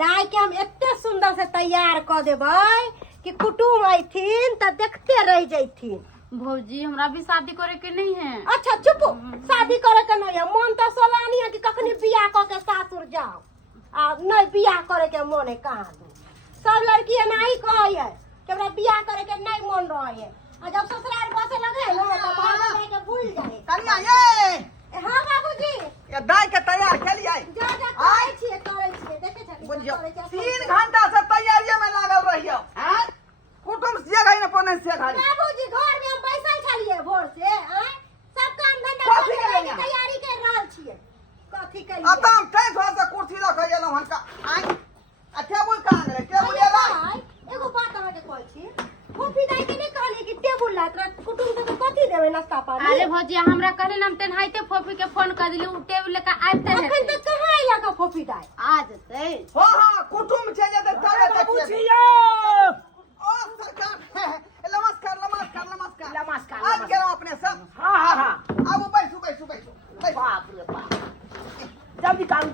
दाई के हम इतने सुंदर से तैयार कर देबै कि कुटुम अइथिन त देखते रह जइथिन। भौजी हमरा भी शादी करे के नहीं है। अच्छा चुप, शादी करे के नहीं है। मन तो सोलानी है कि कखनी बियाह क के सासुर जाओ आ नहीं बियाह करे के मन है कहां दू। सब लड़की है नहीं कहे है कि हमरा बियाह करे के नहीं मन रहे है आ जब ससुराल बसे लगे ना तो बाबा के भूल जाए। कनिया ये हां बाबूजी ये दाई के तैयार के लिए जा करे छिए देखे छथि बुझियो 3 घंटा से तैयारी में लागल रहियो। हैं कुटुम से गई न पने से घाई बाबूजी घर में हम बैसल छलिए भोर से हैं सब काम धंधा के तैयारी कर रहल छिए। कथि के लिए अतम ते थोड़ा सा कुर्सी रख गेलो हनका आई आ टेबुल कहां रे टेबुल एला एगो बात अहाँ के कहै छी फूफी दाई के नहीं कहली कि टेबुल ला तोरा कुटुम के तो कथि देबे नाश्ता पानी। अरे भौजी हमरा कहले हम तेनहाइते फोफी के फोन कर दिली उ टेबल लेके आइते है। अखन तक कहां आइला का फूफी दाई आ जते। हां कुटुम चले दे तबे बाबूजियो ओ सरकार नमस्कार नमस्कार नमस्कार नमस्कार आज के अपने सब हां अब बैठो बाप रे बाप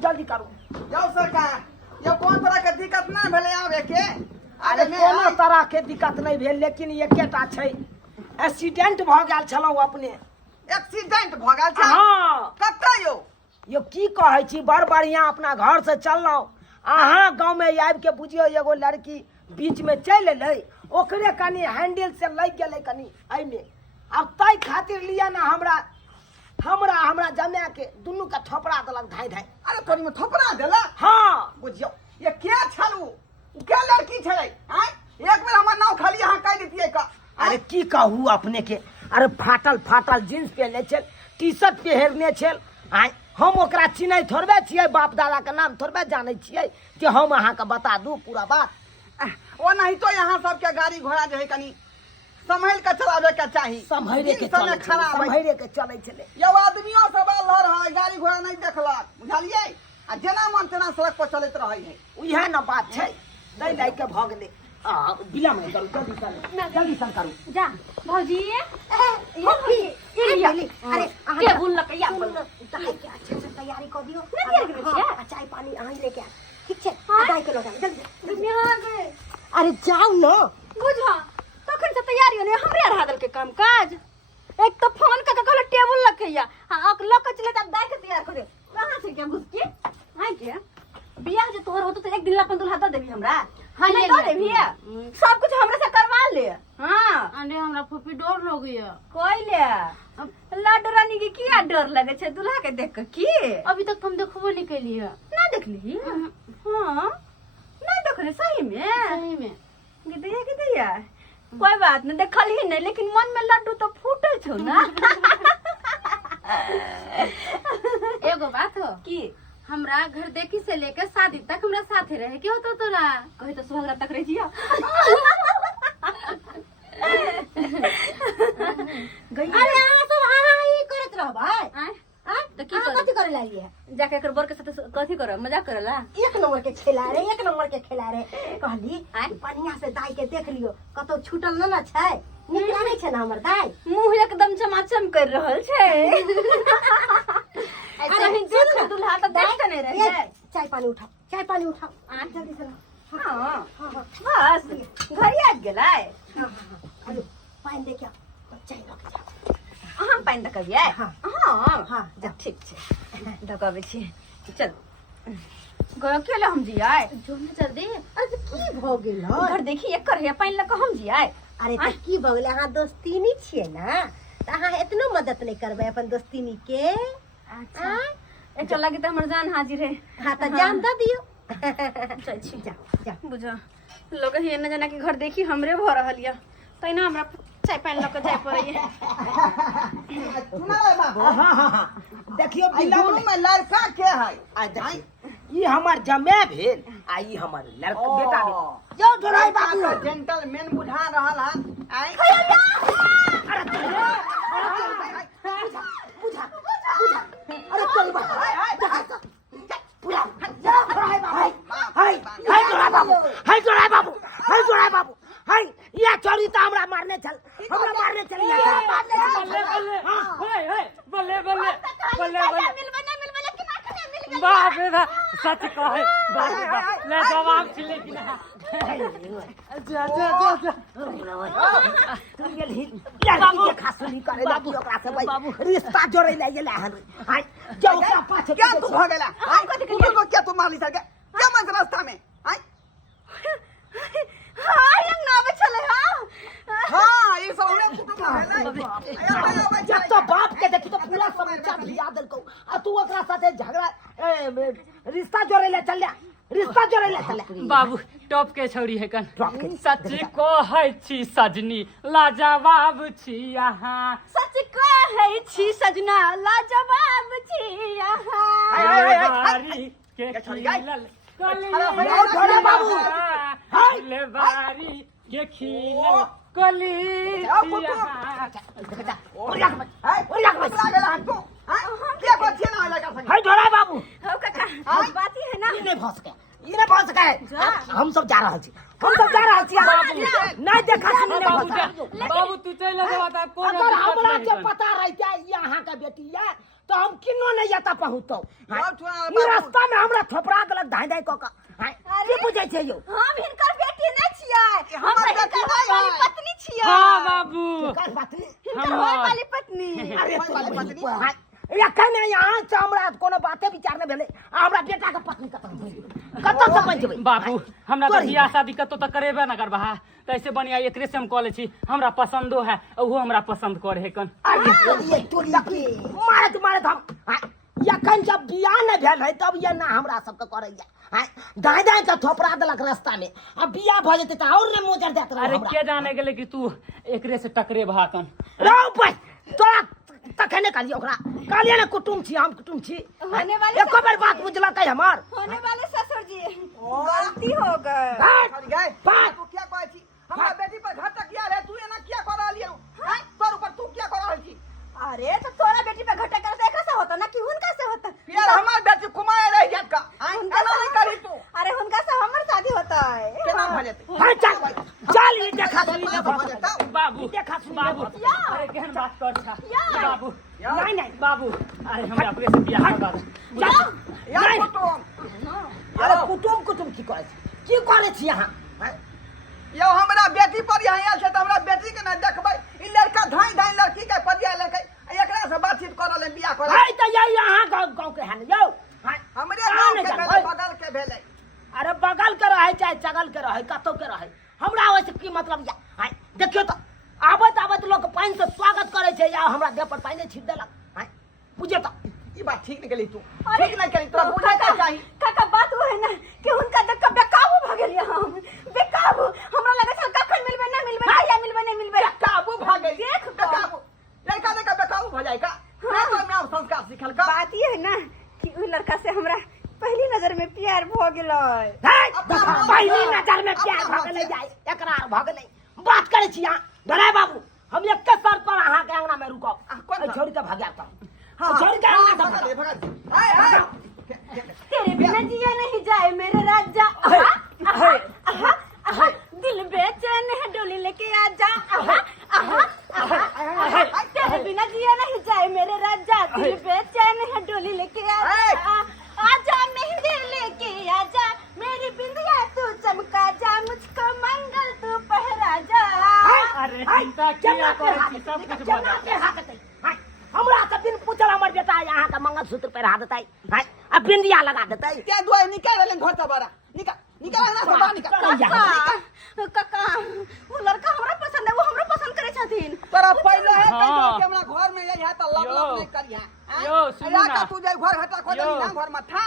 जल्दी करू जाओ सरकार ये कौन तरह के दिक्कत ना भेले आवे के। अरे कोनो तरह के दिक्कत नहीं भेल लेकिन एकेटा छै एक्सीडेंट भ गेल छलौ अपने। एक्सीडेंट भ गेल छ हां कत्ता यो की कहै छी बड़ बढ़िया अपना घर से चललौ अहाँ गांव में आबि के बुझियो एगो लड़की बीच में चल एलै ओकरे कनी हैंडल से लग गेलै कनी एमे अब तै खातिर लिया ना हमरा जमे के दुनू के थोपड़ा देलक धाई। अरे तोरी में थोपड़ा देला। हाँ बुझियो ये क्या छलू क्या लड़की छले हैं एक बेर हमर नाम खाली यहां कह दितिए का। अरे की कहू अपने के अरे फाटल जींस पहनले छल टी शर्ट पहनने छल आय हम ओकरा चिन्है थोड़बे छियै बाप दादा के नाम थोड़बे जानै छियै कि हम अहाँ के बता दू पूरा बात। ओ नहीं तो यहाँ सबके गाड़ी घोड़ा जो है कनी संभल के चलावे के चाहिए संभैरे के चलै छले यो आदमियों सब लड़ है गाड़ी घोड़ा नहीं देखलक बुझलिए आ जेना मन तेना सड़क पर चलत रहे है। उहे न बात छै नै लाई के भ गेलै बिलम नहीं करू जल्दी करू जा भौजी फूफी अरे टेबुल लकैया दाई के अच्छे से तैयारी कर दियो ना तैयारी कर दिया चाय पानी अहाँ लेके आ ठीक छै दाई के लगा जल्दी आ गए। अरे जाओ ना बुझा तखन से तैयारी होने हमरे रहा दल के काम काज एक तो फोन का कहले टेबुल लकैया हां लक चले तब दाई के तैयार कर दे कहां से क्या घुस के हां के बियाह जे तोहर होतो तो एक दिन अपन दुल्हा द देबी हमरा। हां ले देबी सब कुछ हमरे से करवा ले। हां अरे हमरा फूफी डर लग गया कोई ले लाडो रानी के किया डर लगे छे दुल्हा के देख के की अभी तक हम देखबो नहीं कैली है ना देखली। हां ना देखले सही में गदिया कोई बात नहीं देखल ही नहीं लेकिन मन में लड्डू तो फूटे छो ना। एगो बात हो की हमरा घर देखी से लेकर शादी तक हमरा साथे रहे के होतो तोरा कहे तो सुहागरा तक रह जिया अरे अहाँ सब अहाँ ही करत रहबै तो की कथि करे लागिए जाके एकर बर के साथ कथि कर मजाक करला एक नंबर के खेला रे कहली बढ़िया से दाई के देख लियो कतो छूटल न छै नीक लागे छै ना हमर दाई मुंह एकदम चमाचम कर रहल छै। ऐसे ही देख दुल्हा तो देख नहीं रहे चाय पानी उठाओ जल्दी से हां बस घर आ गेलै। अरे पानी दे क्या चाय रख जा अहाँ पानी दकबिए। हां जा ठीक छै दकबे छी चल गयो केले हम जियाय जो जल्दी अरे की भ गेल घर देखी एकर है पानी लक हम जियाय। अरे त की भ गेल अहाँ दोस्तीनी छिए ना त अहाँ एतनो मदद नहीं करबै अपन दोस्तीनी के। अच्छा एक लगे त हमर जान हाजिर है। हां त जान द दियो चल छी जा बुझा लोग ही न जाना कि घर देखी हमरे भ रहल या तैना हमरा चाय पानी लक जाय पड़ै है। सुना रे बाबू हां देखियो बिलम में लड़का के है आ जाई ई हमर जमे भेल आ ई हमर लड़का बेटा भेल जो जोराई बाबू जेंटलमैन बुझा रहल है आई अरे चल बा पूरा जा जोराई बाबू हाय या चोरी त हमरा मारने चल बाप रे सच कहे बाबू ले जवाब छी लेकिन जा जा जा जा तू गेलही लड़की के खासुली करे लगी ओकरा से भाई रिश्ता जोड़ै ले गेला हन हाय जो ओकरा पाछे क्या तू भगेला तू क्या तू मारली सर क्या मन रास्ता में हाय हां ये ना बचले हां ये सब हमरा कुटुंब है जब तो बाप के देखी तो पूरा समाचार भिया देलको आ तू ओकरा साथे झगड़ा रिश्ता जोड़ै ले चल रिश्ता जोड़ै ले चल बाबू टॉप के छौरी है कन सच कहै छी सजनी लाजवाब छी अहाँ सच कहै छी सजना लाजवाब छी यहाँ बारी के खिलल छोड़े बाबू ले बारी के खिलल कली हाय ढोरा बाबू हो काका बात ही है ना ई नहीं फंस के हम सब जा रहल छी नहीं देखा बाबू तू चल जा कौन अगर हमरा के पता रहते ई अहाँ के बेटी है तो हम किन्नो नहीं यता पहुंचतो ई रास्ता में हमरा थोपड़ा देलक धाय धाय क की बुझै छै यौ हम हिनकर बेटी नहीं छियै हम हिनकर वाली पत्नी छियै हां बाबू कर बात हिनकर होय वाली पत्नी अरे पत्नी या कने यहाँ से हमरा कोनो बाते विचार नहीं भेले हमरा बेटा के पत्नी कतौ से बन जेबै बाबू हमरा तो बियाह शादी कतो त करेबे न करबा तैसे बढ़िया एकरे से हम कॉलेज छी हमरा पसंदो है ओहो हमरा पसंद करे है कन ये टोली के मारत हम या कन जब बियाह नहीं भेल है तब ये ना हमरा सब के करैया दाई दाई के थोपड़ा देलक रास्ता में अब बियाह भ जेते त और ने मोजर देत अरे के जाने गेले कि तू एकरे से टकरे भाकन रौ भाई तोरा तखने कहलिए ओकरा कहलिए ना कुटुम छी हम कुटुम छी होने वाले एको बार बात बुझलकै हमर होने वाले ससुर जी गलती हो गए तू क्या कहै छी हमरा बेटी पर घाटा किया रे तू एना क्या कर रहलिए हैं तोर ऊपर तू क्या कर रहल छी अरे तो तोरा बेटी पे घटा कर एकरा से होता ना कि हुनका से होता यार हमार बेटी कुमार रह जात का हुनका केना नहीं करी तू अरे हुनका से हमर शादी होता है केना भ जेते हां चल ये देखा सुनी बाबू देखा सुनी बाबू अरे केहन बात कर छा बाबू नहीं बाबू अरे हमरा अपने से बियाह करबा दे यार कुटुम अरे कुटुम की करे छी अहाँ यो हमरा बेटी पर यहाँ आयल छै त हमरा बेटी के ना देखबै ई लड़का धाई धाई लड़की के पदिया लेकै एकरा से बातचीत करल है बियाह करल है त यही अहाँ गांव के है यौ हमरे गांव के भेलै बगल के भेलै अरे बगल के रहे चाहे चगल के रहे कतौ के रहे हमरा ओइसे की मतलब या देखियो त आबत लोग पानी से स्वागत करे छै या हमरा देह पर पानी छिट देलक बुझे त ई बात ठीक नहीं करी तू ठीक नहीं करी तोरा बुझा का चाहिए काका बात वो है ना कि उनका देख के बेकाबू भ गेलिए हम बेकाबू हमरा लगे छै कखन मिलबे ना मिलबे या मिलबे नहीं मिलबे काबू भागे देख काबू लड़का देख बेकाबू भ जाए का हां तो मैं संस्कार सिखल का बात ये है ना कि उ लड़का से हमरा पहली नजर में प्यार भ गेलै पहली नजर में प्यार भ गेलै जाय एकरार भ गेलै बात करे छी यहां डरे बाबू हम एक सर पर अहाँ के अंगना में रुकब छोड़ी के भाग्या त हां छोड़ी के अंगना से भगा हाय हाय तेरे बिना जिया नहीं जाए मेरे राजा दिल बेचैन है डोली लेके आजा तेरे बिना जिया नहीं जाए मेरे राजा दिल बेचैन है डोली लेके आजा आजा मेहंदी लेके आजा मेरी बिंदिया तू चमका जा मुझको मंगल तू पहरा जा अरे चिंता क्या करे छी सब कुछ बता हमरा सब दिन पूछल हमर बेटा यहाँ का मंगलसूत्र पहरा देतै अब बिंदिया लगा देतै क्या दुआ निकाल ले घर से बाहर निकाल ना से बाहर निकाल काका वो लड़का हमरा पसंद है वो हमरा पसंद करे छथिन तोरा पहले है कि हमरा घर में यही है त लग नहीं करिया यो सुनू ना तू जे घर हटा खोद ना घर में था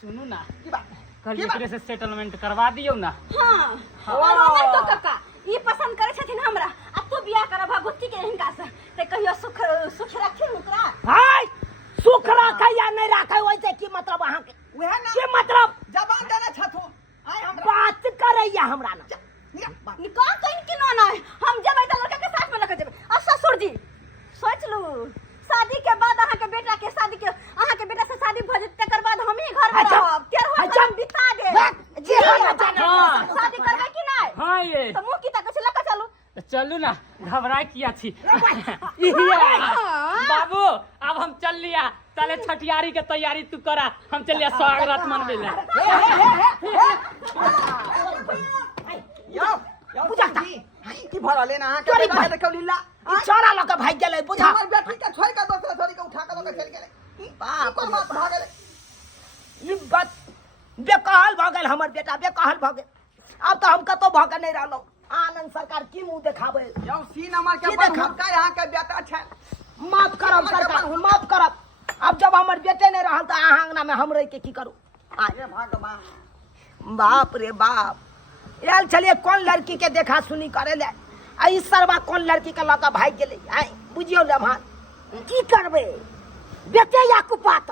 सुनू ना की बात कल एकरे से सेटलमेंट करवा दियो ना हां और हमर तो काका ई पसंद करे छथिन हमरा अब तू बियाह करब भगवती के हिनका से ते कहियो सुख रखी ओकरा हाय सुख रखे या नहीं रखे वैसे की मतलब अहाँ के वह ना की मतलब जबान देना छथु आय हमरा बात करैया हमरा ना निकाल कहीं कि ना हम जब ऐसा लड़का के साथ में लेके जेबे अब ससुर जी सोच लू शादी के बाद अहाँ के बेटा के शादी के अहाँ के बेटा से शादी भ जेते तकर बाद हम ही घर में रहब तेरवा हम बिता दे जी हां शादी करबे कि नहीं हां ये तो मुंह की तक से लका चलू चलू ना घबराए किया छी बाबू अब हम चल लिया ताले छठियारी के तैयारी तू करा, हम चलिए स्वागत मनबे ले। यो बुझाता की भरा लेना हां चोरी के भाई। देखौ लीला चोरा लके भाग गेलै बुझा। हमर बेटी के छोड़ के दोसर छोरी के उठा के लके चल गेलै। बाप रे बाप भाग गेलै। ई बात बेकहल भ गेल हमर बेटा, बेकहल भ गेल। अब तो हम कतो भाग नहीं रहलो। आनंद सरकार की मुंह देखाबे। यो सी नंबर के की पर देखा? हुनका यहाँ के बेटा छै। माफ करब सरकार, माफ करब। अब जब हमर बेटे नहीं रहल तो अहाँ अंगना में हम रह के की करू? अरे भगवान बाप रे बाप। यार चलिए कौन लड़की के देखा सुनी करे ले, आई सरवा कौन लड़की के लका भाग गेले। आई बुझियो ले भान की करबे, बेटे या कुपात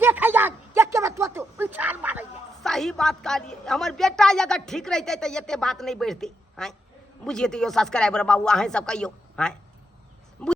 देखै या के में तो उछाल मारै। सही बात कहलिए, हमर बेटा अगर ठीक रहते तो ये बात नहीं बढ़ती। आई बुझिए तो यो सब्सक्राइबर बाबू अहें सब कहियो। आई